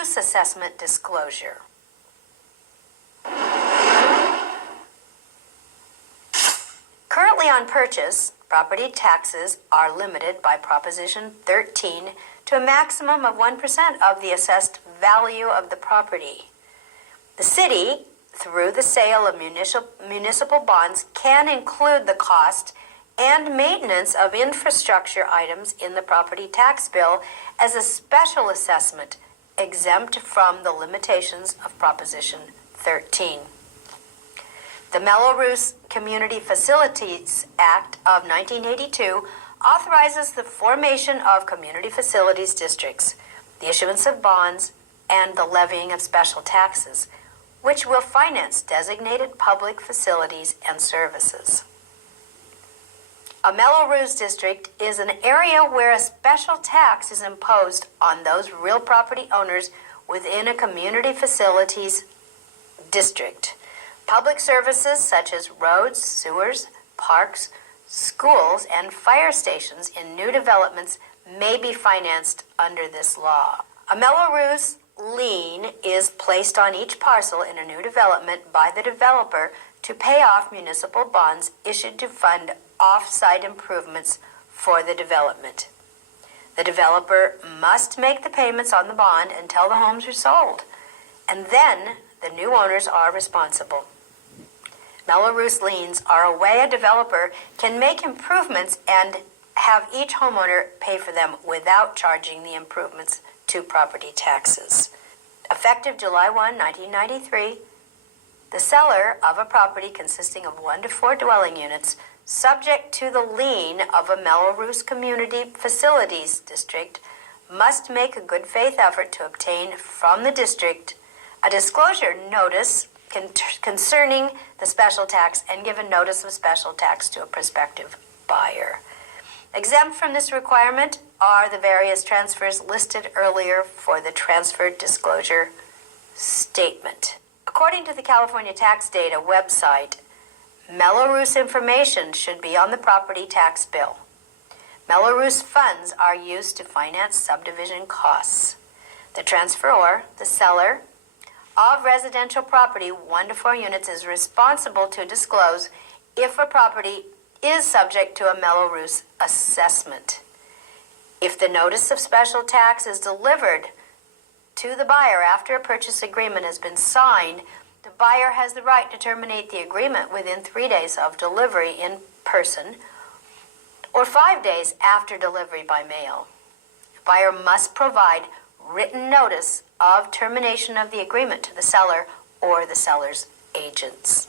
Use assessment disclosure. Currently on purchase, property taxes are limited by Proposition 13 to a maximum of 1% of the assessed value of the property. The city, through the sale of municipal bonds, can include the cost and maintenance of infrastructure items in the property tax bill as a special assessment, exempt from the limitations of Proposition 13. The Mello-Roos Community Facilities Act of 1982 authorizes the formation of community facilities districts, the issuance of bonds, and the levying of special taxes, which will finance designated public facilities and services. A Mello-Roos district is an area where a special tax is imposed on those real property owners within a community facilities district. Public services such as roads, sewers, parks, schools, and fire stations in new developments may be financed under this law. A Mello-Roos lien is placed on each parcel in a new development by the developer to pay off municipal bonds issued to fund off-site improvements for the development. The developer must make the payments on the bond until the homes are sold, and then the new owners are responsible. Mello-Roos liens are a way a developer can make improvements and have each homeowner pay for them without charging the improvements to property taxes. Effective July 1, 1993, the seller of a property consisting of 1 to 4 dwelling units subject to the lien of a Mello-Roos Community Facilities District must make a good faith effort to obtain from the district a disclosure notice concerning the special tax and give a notice of special tax to a prospective buyer. Exempt from this requirement are the various transfers listed earlier for the transfer disclosure statement. According to the California Tax Data website, Mello-Roos information should be on the property tax bill. Mello-Roos funds are used to finance subdivision costs. The transferor, the seller of residential property 1 to 4 units, is responsible to disclose if a property is subject to a Mello-Roos assessment. If the notice of special tax is delivered to the buyer after a purchase agreement has been signed, the buyer has the right to terminate the agreement within 3 days of delivery in person or 5 days after delivery by mail. The buyer must provide written notice of termination of the agreement to the seller or the seller's agents.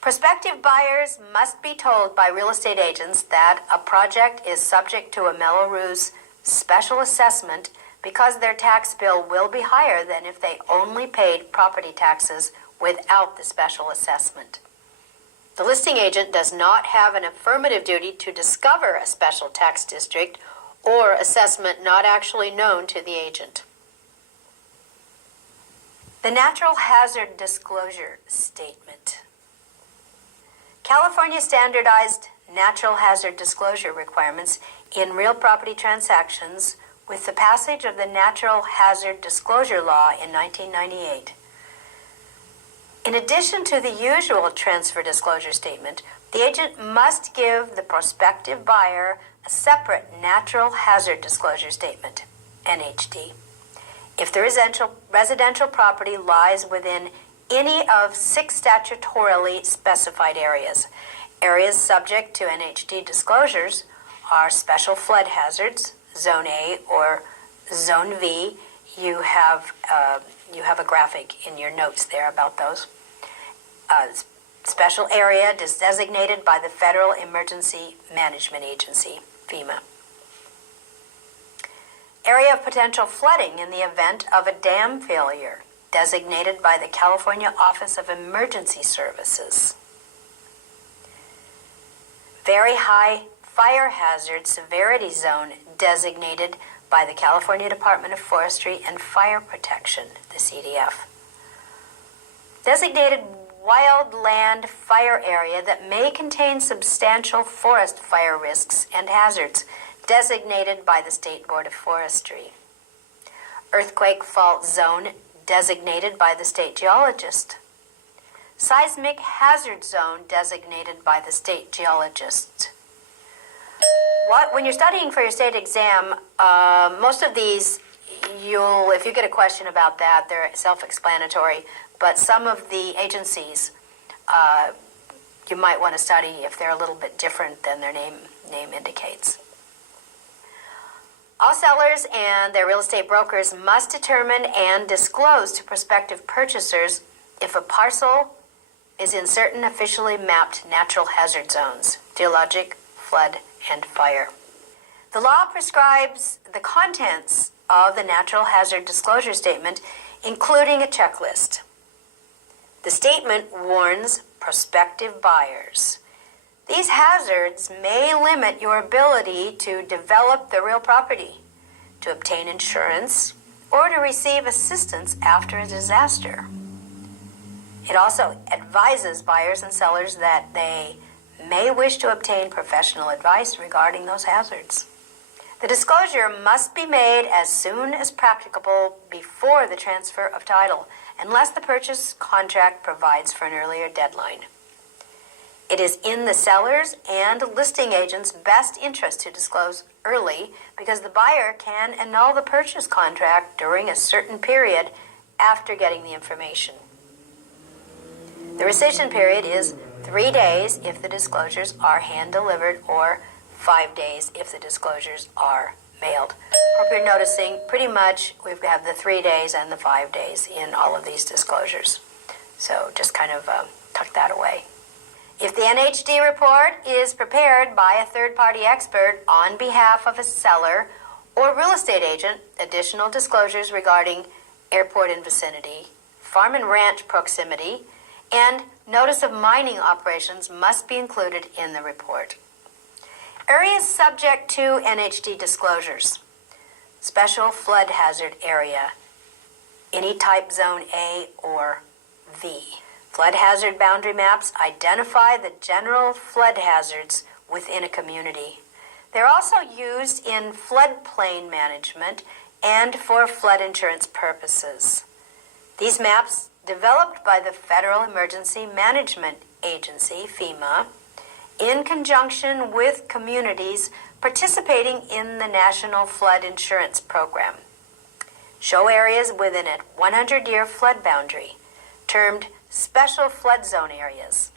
Prospective buyers must be told by real estate agents that a project is subject to a Mello-Roos special assessment because their tax bill will be higher than if they only paid property taxes without the special assessment. The listing agent does not have an affirmative duty to discover a special tax district or assessment not actually known to the agent. The Natural Hazard Disclosure Statement. California standardized natural hazard disclosure requirements in real property transactions with the passage of the Natural Hazard Disclosure Law in 1998. In addition to the usual transfer disclosure statement, the agent must give the prospective buyer a separate Natural Hazard Disclosure Statement, NHD. If the residential property lies within any of 6 statutorily specified areas, areas subject to NHD disclosures are special flood hazards, Zone A or Zone V. You have a graphic in your notes there about those. Special area designated by the Federal Emergency Management Agency, FEMA. Area of potential flooding in the event of a dam failure, designated by the California Office of Emergency Services. Very high fire hazard severity zone, designated by the California Department of Forestry and Fire Protection, the CDF. Designated wildland fire area that may contain substantial forest fire risks and hazards, designated by the State Board of Forestry. earthquake fault zone designated by the state geologist. Seismic hazard zone designated by the state geologist. When you're studying for your state exam, most of these, if you get a question about that, they're self-explanatory, but some of the agencies you might want to study if they're a little bit different than their name indicates. All sellers and their real estate brokers must determine and disclose to prospective purchasers if a parcel is in certain officially mapped natural hazard zones: geologic, flood, and fire. The law prescribes the contents of the natural hazard disclosure statement, including a checklist. The statement warns prospective buyers. These hazards may limit your ability to develop the real property, to obtain insurance, or to receive assistance after a disaster. It also advises buyers and sellers that they may wish to obtain professional advice regarding those hazards. The disclosure must be made as soon as practicable before the transfer of title, unless the purchase contract provides for an earlier deadline. It is in the seller's and listing agent's best interest to disclose early because the buyer can annul the purchase contract during a certain period after getting the information. The rescission period is 3 days if the disclosures are hand-delivered or 5 days if the disclosures are mailed. Hope you're noticing pretty much we have the 3 days and the 5 days in all of these disclosures. So just kind of tuck that away. If the NHD report is prepared by a third-party expert on behalf of a seller or real estate agent, additional disclosures regarding airport in vicinity, farm and ranch proximity, and notice of mining operations must be included in the report. Areas subject to NHD disclosures: special flood hazard area, any type zone A or V. Flood hazard boundary maps identify the general flood hazards within a community. They're also used in floodplain management and for flood insurance purposes. These maps, developed by the Federal Emergency Management Agency, FEMA, in conjunction with communities participating in the National Flood Insurance Program, show areas within a 100-year flood boundary, termed special flood zone areas.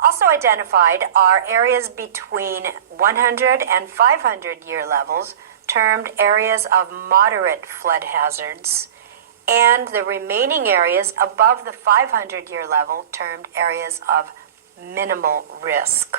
Also identified are areas between 100 and 500-year levels, termed areas of moderate flood hazards, and the remaining areas above the 500-year level, termed areas of minimal risk.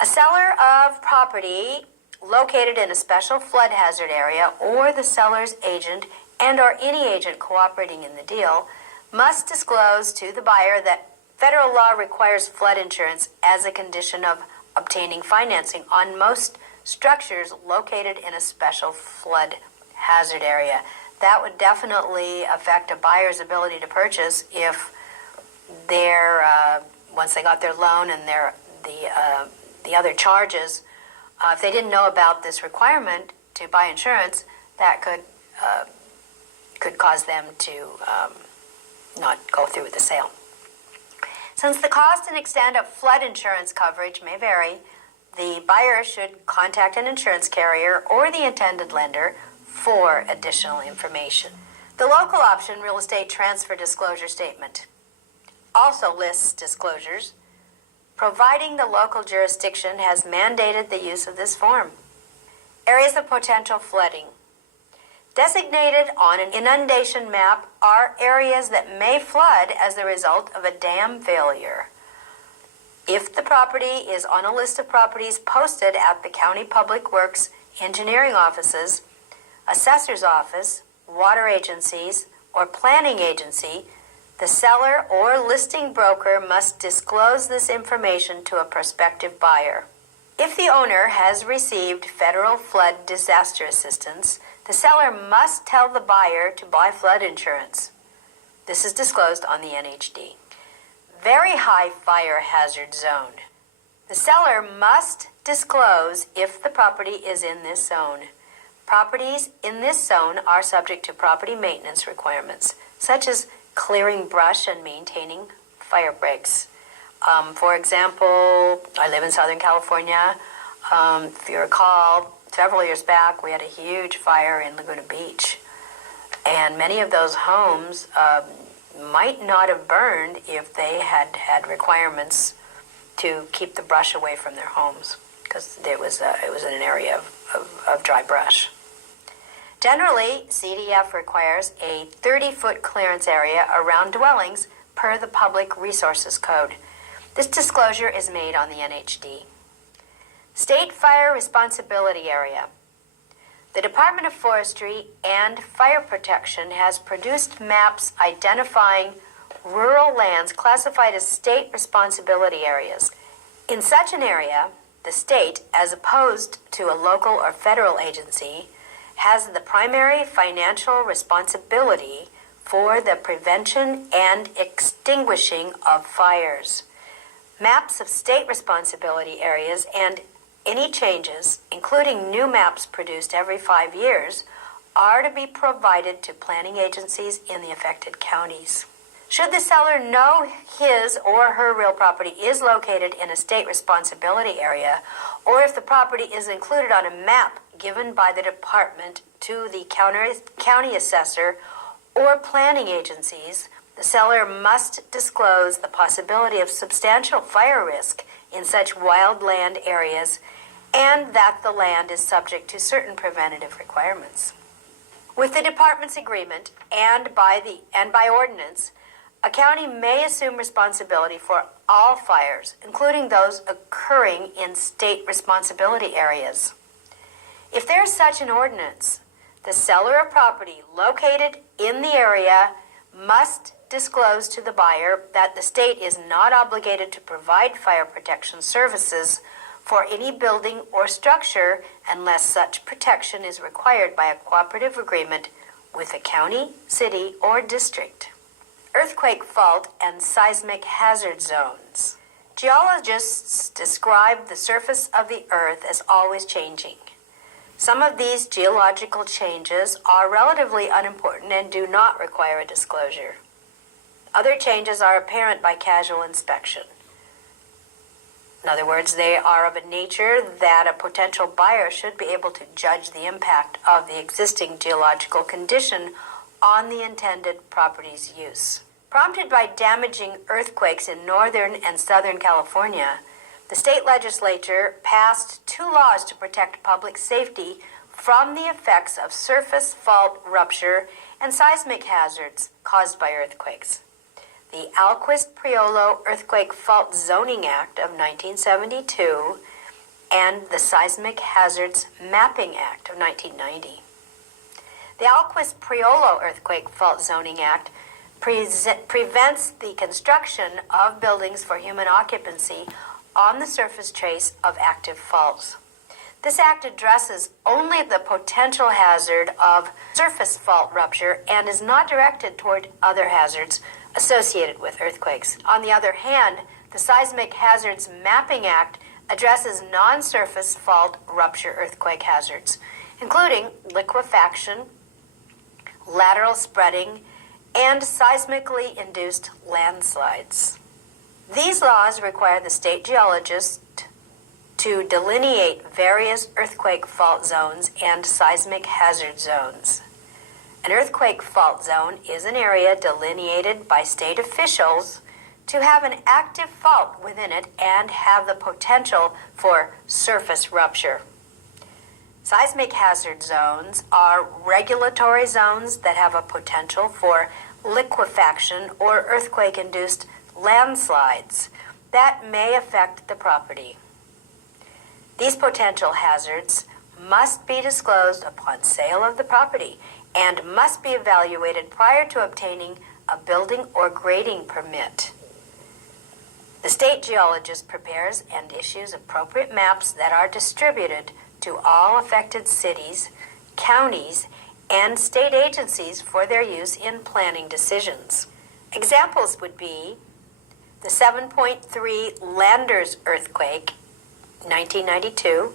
A seller of property located in a special flood hazard area, or the seller's agent and or any agent cooperating in the deal, must disclose to the buyer that federal law requires flood insurance as a condition of obtaining financing on most structures located in a special flood hazard area. That would definitely affect a buyer's ability to purchase if they're, once they got their loan and the other charges, if they didn't know about this requirement to buy insurance, that could cause them to not go through with the sale. Since the cost and extent of flood insurance coverage may vary, the buyer should contact an insurance carrier or the intended lender for additional information. The local option real estate transfer disclosure statement also lists disclosures, providing the local jurisdiction has mandated the use of this form. Areas of potential flooding. Designated on an inundation map are areas that may flood as the result of a dam failure. If the property is on a list of properties posted at the County Public Works engineering offices, assessor's office, water agencies, or planning agency, the seller or listing broker must disclose this information to a prospective buyer. If the owner has received federal flood disaster assistance, the seller must tell the buyer to buy flood insurance. This is disclosed on the NHD. Very high fire hazard zone. The seller must disclose if the property is in this zone. Properties in this zone are subject to property maintenance requirements, such as clearing brush and maintaining fire breaks. For example, I live in Southern California. If you recall, several years back, we had a huge fire in Laguna Beach. And many of those homes might not have burned if they had had requirements to keep the brush away from their homes, because it was in an area of dry brush. Generally, CDF requires a 30-foot clearance area around dwellings per the Public Resources Code. This disclosure is made on the NHD. State Fire Responsibility Area. The Department of Forestry and Fire Protection has produced maps identifying rural lands classified as state responsibility areas. In such an area, the state, as opposed to a local or federal agency, has the primary financial responsibility for the prevention and extinguishing of fires. Maps of state responsibility areas and any changes, including new maps produced every 5 years, are to be provided to planning agencies in the affected counties. Should the seller know his or her real property is located in a state responsibility area, or if the property is included on a map given by the department to the county assessor or planning agencies, the seller must disclose the possibility of substantial fire risk in such wildland areas, and that the land is subject to certain preventative requirements. With the department's agreement and by ordinance, a county may assume responsibility for all fires, including those occurring in state responsibility areas. If there is such an ordinance, the seller of property located in the area must disclose to the buyer that the state is not obligated to provide fire protection services for any building or structure unless such protection is required by a cooperative agreement with a county, city, or district. Earthquake fault and seismic hazard zones. Geologists describe the surface of the earth as always changing. Some of these geological changes are relatively unimportant and do not require a disclosure. Other changes are apparent by casual inspection. In other words, they are of a nature that a potential buyer should be able to judge the impact of the existing geological condition on the intended property's use. Prompted by damaging earthquakes in northern and southern California, the state legislature passed 2 laws to protect public safety from the effects of surface fault rupture and seismic hazards caused by earthquakes. The Alquist-Priolo Earthquake Fault Zoning Act of 1972 and the Seismic Hazards Mapping Act of 1990. The Alquist-Priolo Earthquake Fault Zoning Act prevents the construction of buildings for human occupancy on the surface trace of active faults. This act addresses only the potential hazard of surface fault rupture and is not directed toward other hazards associated with earthquakes. On the other hand, the Seismic Hazards Mapping Act addresses non-surface fault rupture earthquake hazards, including liquefaction, lateral spreading, and seismically induced landslides. These laws require the state geologist to delineate various earthquake fault zones and seismic hazard zones. An earthquake fault zone is an area delineated by state officials to have an active fault within it and have the potential for surface rupture. Seismic hazard zones are regulatory zones that have a potential for liquefaction or earthquake-induced landslides that may affect the property. These potential hazards must be disclosed upon sale of the property and must be evaluated prior to obtaining a building or grading permit. The state geologist prepares and issues appropriate maps that are distributed to all affected cities, counties, and state agencies for their use in planning decisions. Examples would be the 7.3 Landers earthquake, 1992,